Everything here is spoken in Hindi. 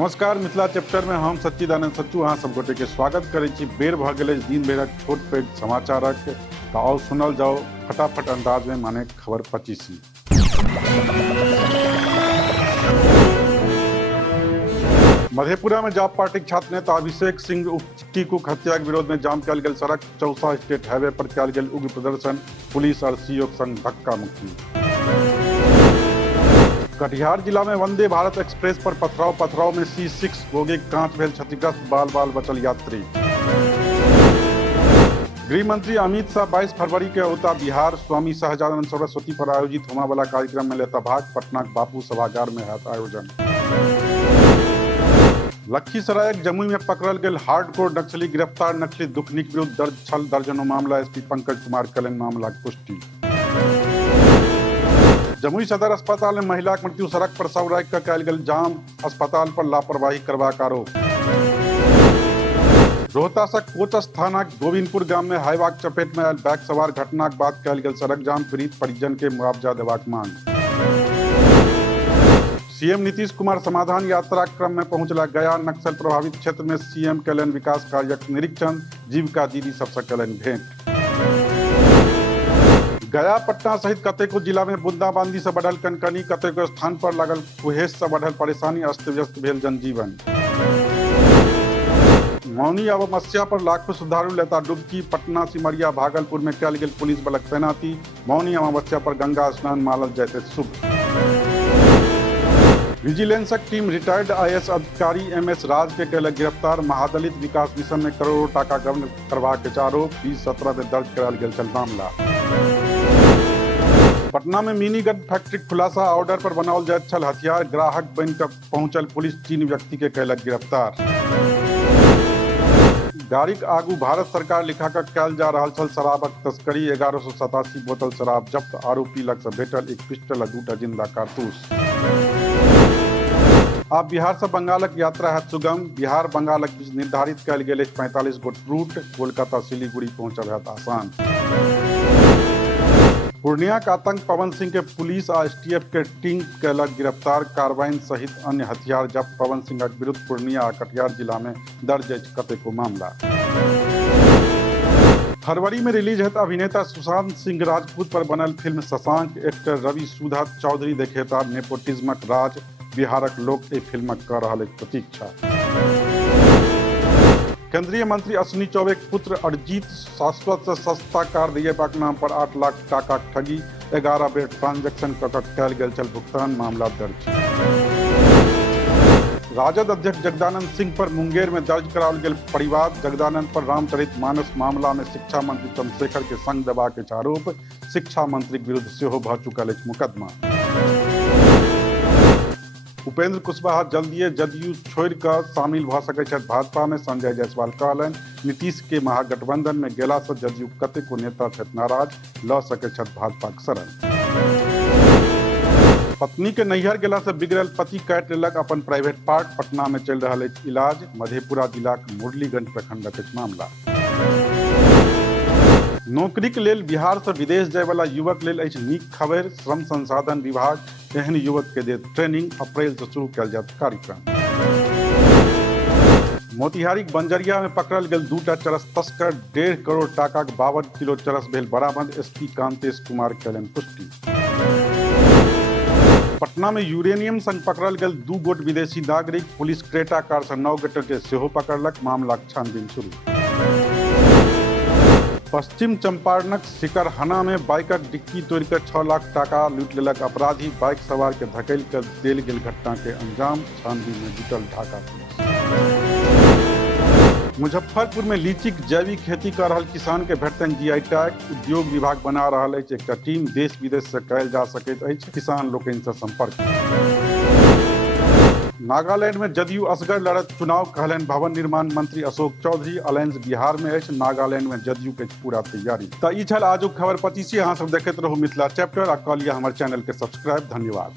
नमस्कार। मिथिला चैप्टर में हम सच्चिदानंद सच्चू अहाँ सब गोटे के स्वागत करै छी। बेर भ गेलै दिन भरक छोट पैघ समाचारक तऽ आओ सुनल जाओ फटाफट अंदाज में माने खबर 25। मधेपुरा में जाप पार्टी छात्र नेता अभिषेक सिंह उप टीकूक हत्या के विरोध में जाम कयल गेल सड़क। चौसा स्टेट हाईवे पर कयल गेल उग्र प्रदर्शन। पुलिस और सीओ संग धक्का मुक्की। कटिहार जिला में वंदे भारत एक्सप्रेस पर पथराव में C6 बोगी कांच भेल क्षतिग्रस्त। बाल बचल यात्री। गृह मंत्री अमित शाह 22 फरवरी के औता बिहार। स्वामी सहजानंद सरस्वती पर आयोजित होने वाला कार्यक्रम में लेता भाग। पटना के बापू सभागार में हैत आयोजन। लखीसराय जमुई में पकड़ल गेल हार्डकोर नक्सली। गिरफ्तार नक्सली दुखनिक विरुद्ध दर्ज छल दर्जनों मामला। एसपी पंकज कुमार कलन मामला की पुष्टि। जमुई सदर अस्पताल में महिला की मृत्यु। सड़क पर शव राखि कऽ कयल गेल जाम। अस्पताल पर लापरवाही करबाक आरोप। रोहतासक कोचस थाना गोविंदपुर गांव में हाईवा के चपेट में आयल बाइक सवार। घटना के बाद कयल गेल सड़क जाम। पीड़ित परिजन के मुआवजा देबाक मांग। सीएम नीतीश कुमार समाधान यात्रा क्रम में पहुंचला गया। नक्सल प्रभावित क्षेत्र में सीएम कयलनि विकास कार्यक निरीक्षण। जीविका दीदी सबसे कयलनि भेंट। गया पटना सहित कतेको जिला में बूंदाबांदी से बढ़ल कनकनी। कतेको स्थान पर लागल कुहेस से बढ़ल परेशानी। अस्त व्यस्त भेल जनजीवन। मौनी अवमस्या पर लाखों श्रद्धालु लेता डुबकी। पटना सिमरिया भागलपुर में कयल गेल पुलिस बलक तैनाती। मौनी अमावस्या पर गंगा स्नान मानल जायत शुभ। विजिलेंसक टीम रिटायर्ड IAS अधिकारी MS राज के कयलक गिरफ्तार। महादलित विकास मिशन में करोड़ों टाका गबन करबाक आरोप। 2017 में दर्ज करायल गेल छल मामला। पटना में मिनी गन फैक्ट्री खुलासा। ऑर्डर पर बनाओल जायत छल हथियार। ग्राहक बन कऽ पहुंचल पुलिस 3 व्यक्ति के कयलक गिरफ्तार। गाड़ीक आगू भारत सरकार लिखा कऽ कयल जा रहल छल शराबक तस्करी। 1187 बोतल शराब जब्त। आरोपी लग से भेटल 1 पिस्टल और 2टा जिंदा कारतूस। आब बिहार से बंगालक यात्रा है सुगम। बिहार बंगालक बीच निर्धारित कयल गेल 45 गोट रूट। कोलकाता सिलीगुड़ी पहुंचल है आसान। पूर्णिया का आतंक पवन सिंह के पुलिस आ STF के टीम कयलक गिरफ्तार। कार्बाइन सहित अन्य हथियार जब्त। पवन सिंहक विरुद्ध पूर्णिया आ कटिहार जिला में दर्ज अछि कतेको मामला। फरवरी में रिलीज हेत अभिनेता सुशांत सिंह राजपूत पर बनल फिल्म शशांक। एक्टर रवि सुधा चौधरी देखेता नेपोटिज्मक राज। बिहारक लोक एहि फिल्मक कऽ रहल अछि प्रतीक्षा। केंद्रीय मंत्री अश्विनी चौबे के पुत्र अरिजीत शाश्वत से सस्ता कार दिएबाक नाम पर 8 लाख टाका ठगी। 11 बेर ट्रांजैक्शन कऽ कऽ कयल गेल छल भुगतान। मामला दर्ज। राजद अध्यक्ष जगदानंद सिंह पर मुंगेर में दर्ज कराओल गेल परिवाद। जगदानंद पर रामचरितमानस मामला में शिक्षा मंत्री चंद्रशेखर के संग देबाक अछि आरोप। शिक्षा मंत्री के विरुद्ध सेहो भऽ चुकल अछि मुकदमा। उपेंद्र कुशवाहा जल्दिए जदयू छोड़ कर शामिल भ सकै छथि भाजपा में। संजय जायसवाल कहलनि नीतीश के महागठबंधन में गेला से जदयू कतेको नेता छथि नाराज। ल सकै छथि भाजपा के शरण। पत्नी के नैहर गेला से बिगड़ल पति काटि लेलक अपन प्राइवेट पार्ट। पटना में चलि रहल अछि इलाज। मधेपुरा जिलाक मुरलीगंज प्रखंडक अछि मामला। नौकरी के लेल बिहार से विदेश जाय वाला युवक लेल अछि नीक खबर। श्रम संसाधन विभाग एहन युवक के देत ट्रेनिंग। अप्रैल से शुरू कयल जायत कार्यक्रम। मोतिहारी के बंजरिया में पकड़ल गेल 2टा चरस तस्कर। 1.5 करोड़ टाका के 52 किलो चरस भेल बरामद। SP कांतेश कुमार कयलनि पुष्टि। पटना में यूरेनियम संग पकड़ल गेल 2 गोट विदेशी नागरिक। पुलिस क्रेटा कार से 9 गोटे के सेहो पकड़लक। मामला छानबीन शुरू। पश्चिम चंपारणक सिकरहना में बाइकक डिक्की तोड़कर 6 लाख टाका लूट लेलक अपराधी। बाइक सवार के धकेल कर देल गेल घटना के अंजाम। छानबीन में जुटल ढाका पुलिस। मुजफ्फरपुर में लीची के जैविक खेती कर रहल किसान के भेटतनि GI टैग। उद्योग विभाग बना रहल अछि एकटा टीम। देश विदेश से कयल जा सकैत अछि किसान लोकनि से संपर्क। नागालैंड में जदयू असगर लड़त चुनाव कहलनि भवन निर्माण मंत्री अशोक चौधरी। अलायंस बिहार में अछि। नागालैंड में जदयू के पूरा तैयारी। तऽ ई छल आजुक खबर 25। अहाँ सब देखैत रहू मिथिला चैप्टर आ कऽ लिअ हमर चैनल के सब्सक्राइब। धन्यवाद।